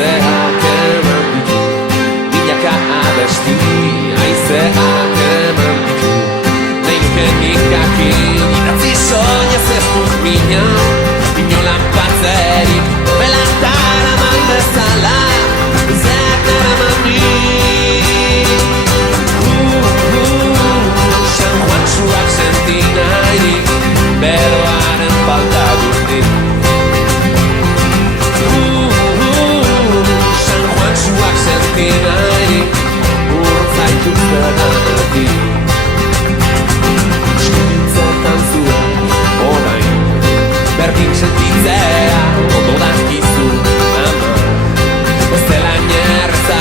Haizeak eman ditu milaka abesti. Haizeak eman ditu nahi nuke nik jakin. Idatzi soinez ez dut mina inolan batzerik belantar eman bezala. Haizeak eraman nik San Juantxuak senti nahirik beroaren falta guzti. San Juantxuak senti nahirik urtzaitu zergatik. Eskutzetan zuen orain berdin sentitzea ondo dakizu ama. Ez dela inerza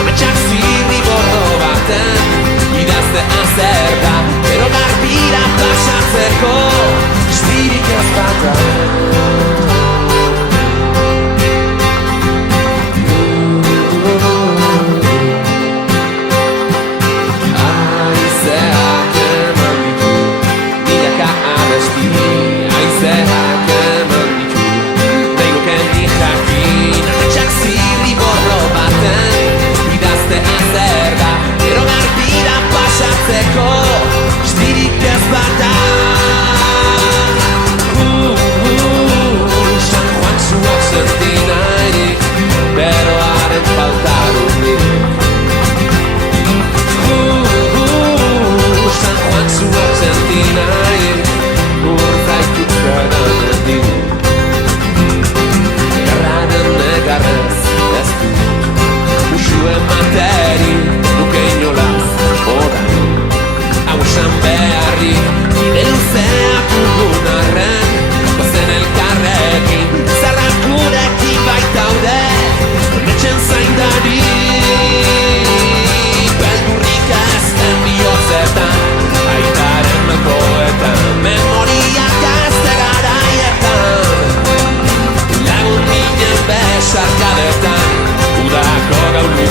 ametsak zirri borro baten idaztea zer da, pero garbira pasatzeko istirik ez bata. Haizeak eman ditu milaka abesti. Haizeak eman ditu nahi nuke nik jakin. Ametsak zirri borro baten idaztea zer da, pero garbira pasatzeko istirik ez bata. San Juantxuak senti nahirik beroaren falta dut. San Juantxuak senti nahirik urtzaitu zergatik. Erranen negarrez ez dut usu emateri nuke inolaz orain. Hau esan beharrik bide luzeak dugun arren gozen elkarrekin zarrak gurekin baitaude honetxen zaindarik. Beldurrik ez den bihotzetan aitaren malkoetan memoriak azte garaietan lagun minen besarkadetan udako gaulu